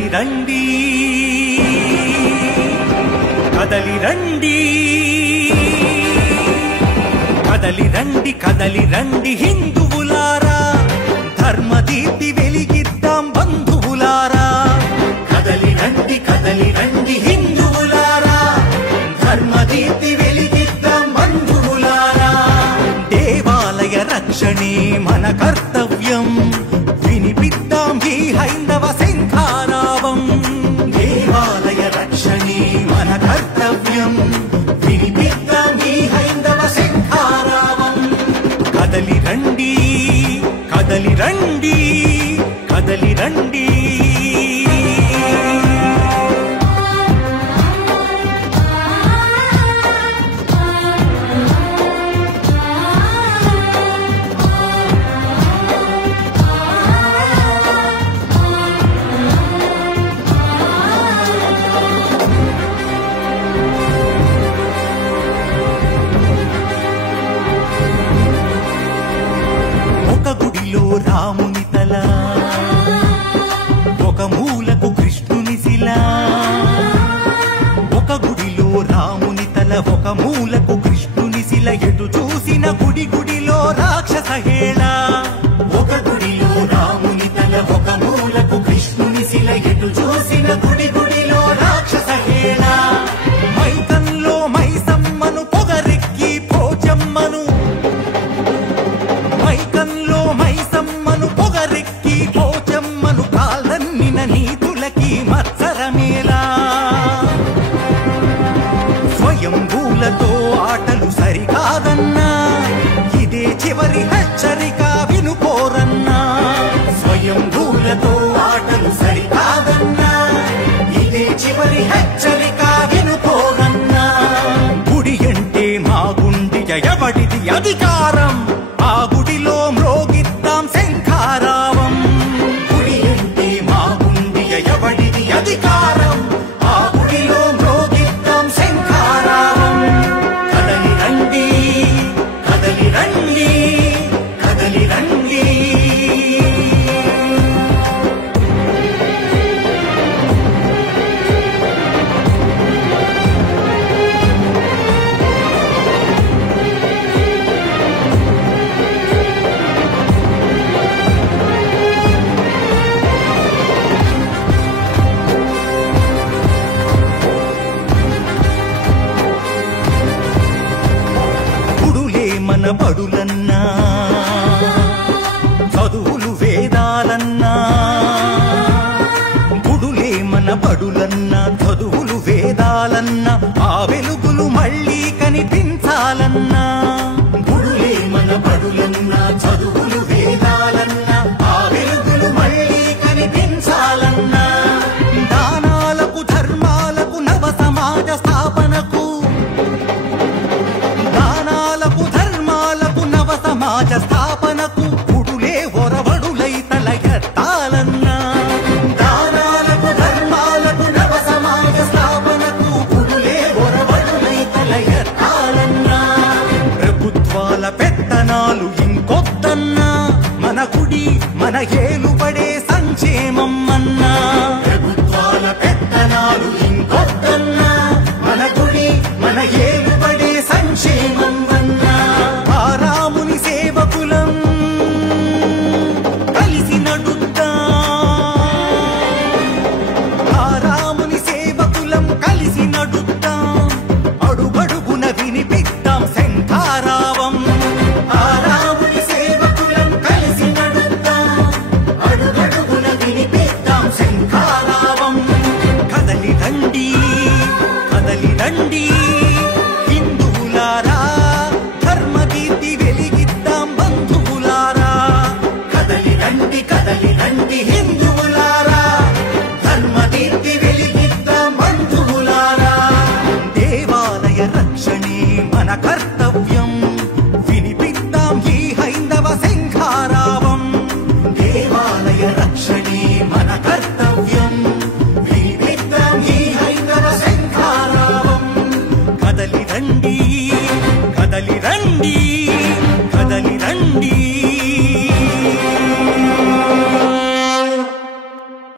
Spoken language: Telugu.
కదలి రండి కదలి రండి కదలి రండి కదలి రండి హిందువులారా ధర్మదీప్తి వెలిగిద్దాం బంధువులారా కదలి రండి హిందువులారా ధర్మదీప్తి వెలిగిద్దాం బంధువులారా దేవాలయ రక్షణే మన కర్తవ్యం వినిపిద్దాం ఈ హైందవ శంఖారావం దేవాలయ రక్షణే మన కర్తవ్యం వినిపిద్దాం ఈ హైందవ శంఖారావం కదలి రండి కదలి రండి కదలి రండి రాముని తల ఒక మూలకు కృష్ణుని శిల ఒక గుడిలో రాముని తల ఒక మూలకు కృష్ణుని శిల ఎటు చూసిన గుడి గుడిలో రాక్షస హేళ ఒక గుడిలో రాముని తల ఒక మూలకు కృష్ణుని శిల ఎటు చూసిన గుడి గుడిలో రాక్షస హేళ మైకంలో మైసమ్మను పొగరెక్కి పోచమ్మను మైకంలో మైసమ్మను పొగరెక్కి పోచమ్మను కాలన్నిన నీతులకి మత్సరమేలా స్వయంభూలతో ఆటలు సరికాదన్నా ఇదే చివరి హెచ్చరిక వినుకోరన్నా స్వయంభూలతో ఆటలు సరికాదన్నా ఇదే చివరి హెచ్చరిక వినుకోరన్నా గుడి అంటే మా గుండె జయబడిది అధికారం ఆ గుడిలో మ్రోగిద్దాం శంఖారావం గుడి అంటే మా గుండె జయబడిది అధికారం ఆ గుడిలో మ్రోగిద్దాం శంఖారావం కదలి రండి కదలి రండి కదలి రండి మన బడులన్నా చదువులు వేదాలన్నా గుడులే మన బడులన్నా చదువులు వేదాలన్నా ఆ వెలుగులు మళ్ళీ కనిపించాలన్నా గుడులే మన బడులన్నా చదువులు వేదాలన్నా ఆ వెలుగులు మళ్ళీ కనిపించాలన్నా దానాలకు ధర్మాలకు నవ సమాజ స్థాపనకు సమాజ స్థాపనకు గుడులే ఒరవడులై తల ఎత్తాలన్నా దానాలకు ధర్మాలకు నవ సమాజ స్థాపనకు గుడులే ఒరవడులై తల ఎత్తాలన్నా ప్రభుత్వాల పెత్తనాలు ఇంకొద్దన్నా మన గుడి మన ఏలుబడే సంక్షేమం అన్నా ప్రభుత్వాల పెత్తనాలు ఇంకొద్దన్నా మన గుడి మన ఏలుబడే సంక్షేమం అన్నా సేవకులం కలిసి నడుద్దాం ఆ రాముని సేవకులం కలిసి నడుద్దాం అడుగడుగున వినిపిద్దాం శంఖారావం ఆ రాముని సేవకులం కలిసి నడుద్దాం అడుగడుగున వినిపిద్దాం శంఖారావం కదలి రండి కదలి రండి హిందువులారా ధర్మదీప్తి వెలిగిద్దాం బంధువులారా కదలి రండి హిందువులారా ధర్మదీప్తి వెలిగిద్దాం బంధువులారా దేవాలయ రక్షణే మన కర్తవ్యం వినిపిద్దాం ఈ హైందవ శంఖారావం దేవాలయ రక్షణే మన కర్తవ్యం వినిపిద్దాం ఈ హైందవ శంఖారావం కదలి రండి